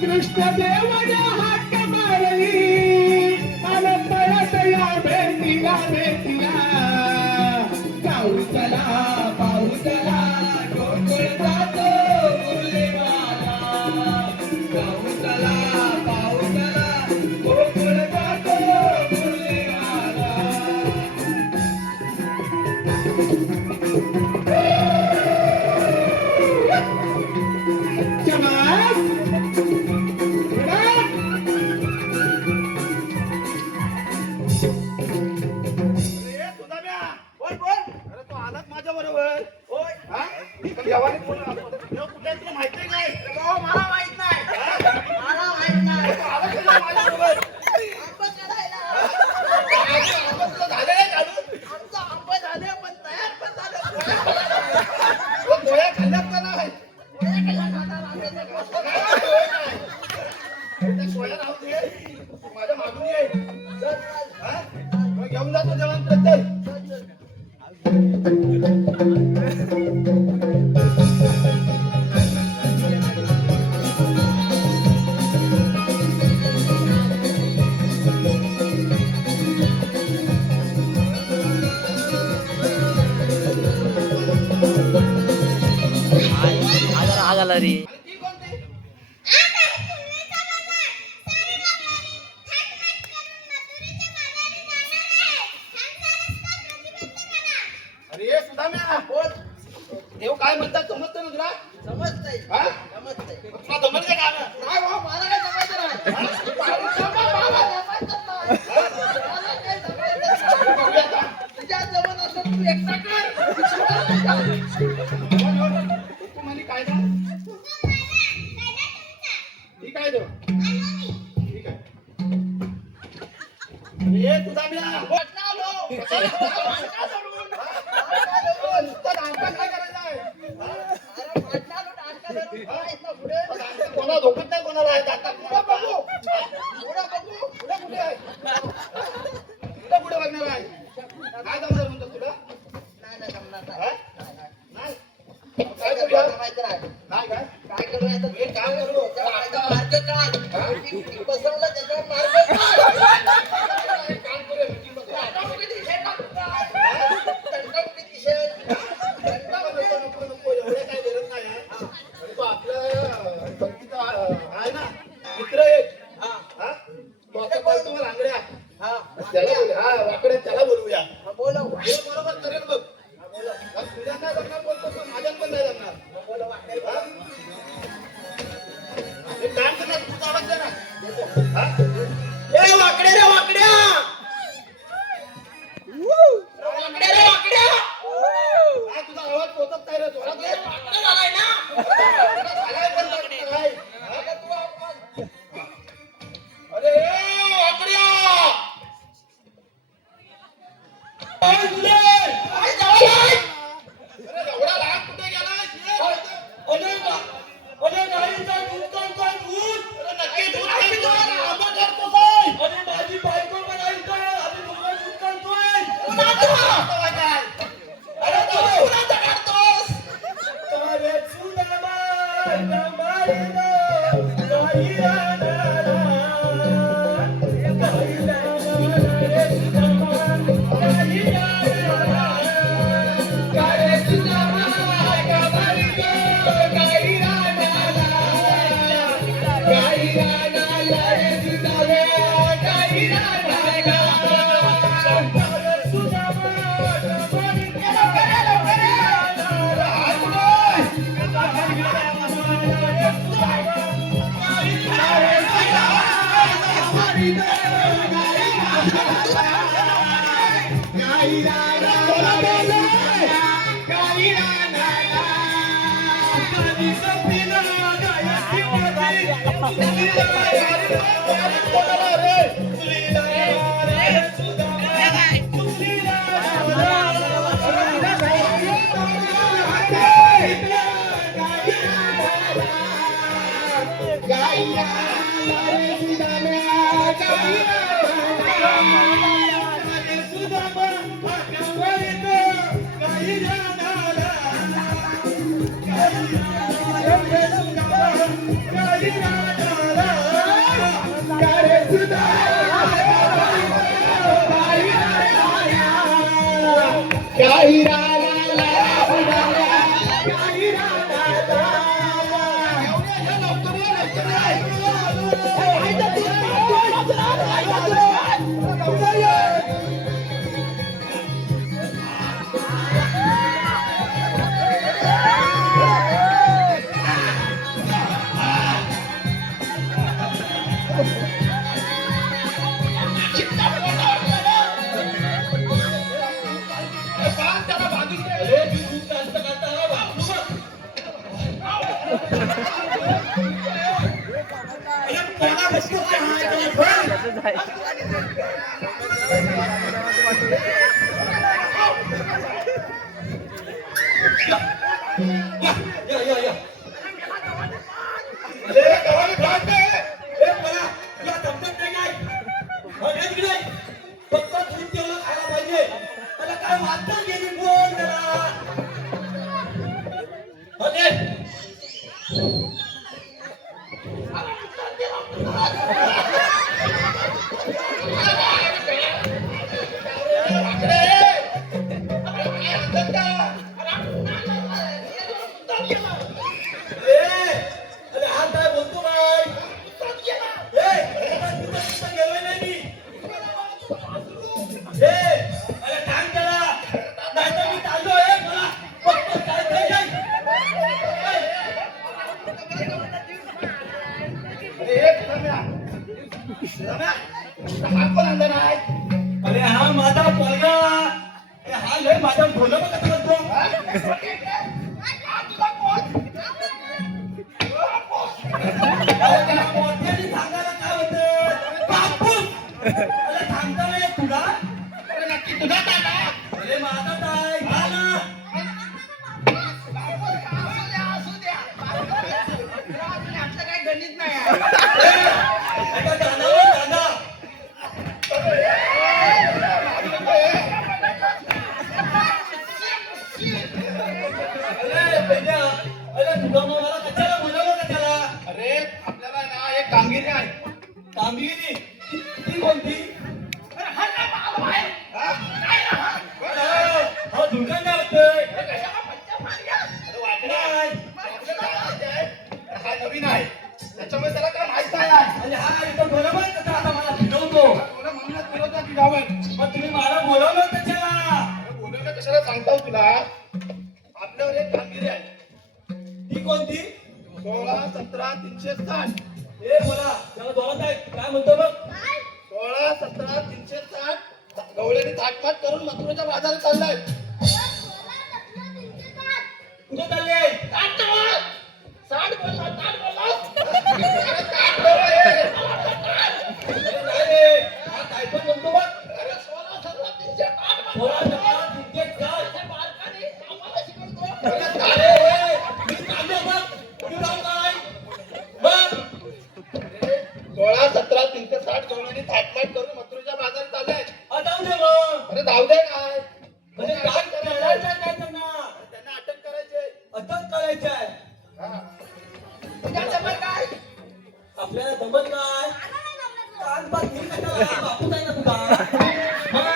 कृष्णदेवाच्या हात मारली आणि पळत या भेटीला भेटीला पाऊसला पाऊसला गोकुळ जातो मुरलीवाला पाऊसला पाऊसला गोकुळ जातो मुरलीवाला माझ्या मागून ये घेऊन जातो जेवण प्रत्येक आगाला रे अरे सुदाम्या बोल देव काय म्हणतात समजतं ना तुला समजतंय हा समजतंय तुला जमत का गाणं नाही भाऊ मला काय जमायचं नाही तुझ्या जमत असं तू एकटा कर तू म्हणे काय ना ठीक आहे देव ठीक आहे अरे सुदाम्या बोल कोणा धोकत नाही कोणाला आहे आता पुढे बघू पुढे बघू पुढे कुठे आहे पुढे पुढे बघणार आहे काय जमणार म्हणतो तुला नाही जमणार नाही काय करूया माहिती नाही नाही काय काय करूया तर हे काम करू मार्ग काय बसवलं त्याच्यावर मार्ग काम करूया meeting बघू. नको, नको, एवढं काही गरज नाही आहे. आणि तो आपला संगीता आहे ना मित्र एक हा तो आता बोलतो मला आंगड्या त्याला बोलूया हा वाकड्या त्याला बोलूया बोलव हे बरोबर करेल बघ तुझ्या नाही जमणार बोलतो तर माझ्यात पण नाही जमणार हा? हे काम करणार तू आवाज दे ना हा? ए वाकड्या रे वाकड्या वाकड्या रे वाकड्या काय तुझा आवाज पोचत नाही रे जोरात बोल. वाकडं झालाय ना झालाय पण वाकड्या काय हा? अरे ए वाकड्या काय तुले काय झालं अरे एवढा लहान कुठे गेलाय अरे गाईचा दूध करतोय दूध अरे नक्की दूध करतोय आंबा करतोय अरे माझी बायको पण ऐकतोय आणि मुलगा दूध करतोय अरे तू कुणाचा काढतोस अरे सुदामा नमाईना नाही Happy birthday! अरे हा माझा पोरगा हा लय माझा ढोल बघा करतो मोठ्याने सांगायला काय होतं कापूस अरे सांगता नाही तुला अरे नक्की तुझा दादा अरे माझा काय ना काय गणित नाही आता दादा दादा अरे तुझा मला कशाला बोलवलं कशाला अरे आपल्याला ना एक कामगिरी आहे. कामगिरी ती कोणती हा दुकान काय होतंय अरे वाटलं आहे. आपल्याला काय आहे? हा नवीन आहे त्याच्यामुळे त्याला काय माहित नाही आहे. आणि हा इथं बोलवलं कसा आता मला भिजवतो तुला म्हणूनच बोलवतो की गावात. मग तुम्ही मला बोलवलं कशाला अरे बोलवलं कशाला सांगतो तुला आपल्यावर एक कामगिरी आहे. ती कोणती 16, 17, 360. ए बोला त्याला बोलत आहे काय म्हणतो बघ 16, 17, 360 गवळ्याने थाटमाट करून मथुरेच्या बाजारात चाललाय. कुठे चालले साठ बोलला, ताट बोलला. अरे काय रे हा काय पण म्हणतो बघ अरे 16, 17, 360. बोला नका तिथे काय हे बालकाने आम्हाला शिकवतो. अरे मी चाललो बघ कुठे जाऊ काय बघ 16, 17, 360 गवळ्याने थाटमाट करून मथुरेच्या बाजारात चाललाय. आता जाऊ दे मग अरे जाऊ दे काय म्हणजे काय करायचं आहे काय त्यांना त्यांना अटक करायचे. अटक करायची आहे तुझ्या जवळ काय आपल्याला जमत काय कान बात घेईल कशाला बापूच आहे ना तुझा